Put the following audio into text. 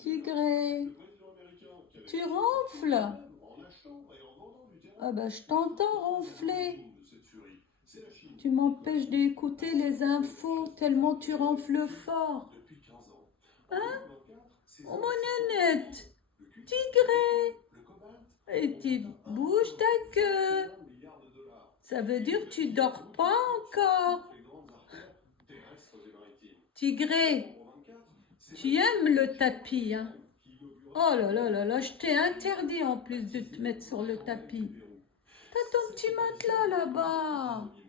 Tigré, tu ronfles? Ah bah je t'entends ronfler. Tu m'empêches d'écouter les infos tellement tu ronfles fort. Hein? Oh mon nénette, Tigré, et tu bouges ta queue. Ça veut dire que tu dors pas encore. Tigré, tu aimes le tapis, hein? Oh là là là là, je t'ai interdit en plus de te mettre sur le tapis. T'as ton petit matelas là-bas.